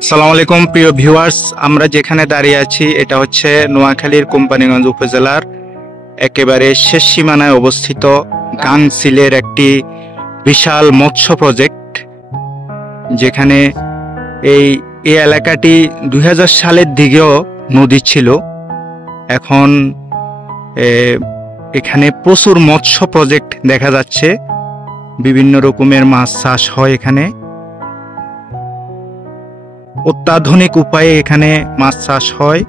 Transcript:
আসসালামু আলাইকুম প্রিয় ভিউয়ার্স, আমরা যেখানে দাঁড়িয়ে আছি এটা হচ্ছে নোয়াখালীর কোম্পানীগঞ্জ উপজেলার একেবারে শেষ সীমানায় অবস্থিত গাংচিলের একটি বিশাল মৎস্য প্রজেক্ট, যেখানে এই এলাকাটি 2000 সালের দিকেও নদী ছিল। এখন এখানে প্রচুর মৎস্য প্রজেক্ট দেখা যাচ্ছে, বিভিন্ন রকমের মাছ চাষ হয় এখানে, অত্যাধুনিক উপায়ে এখানে মাছ চাষ হয়।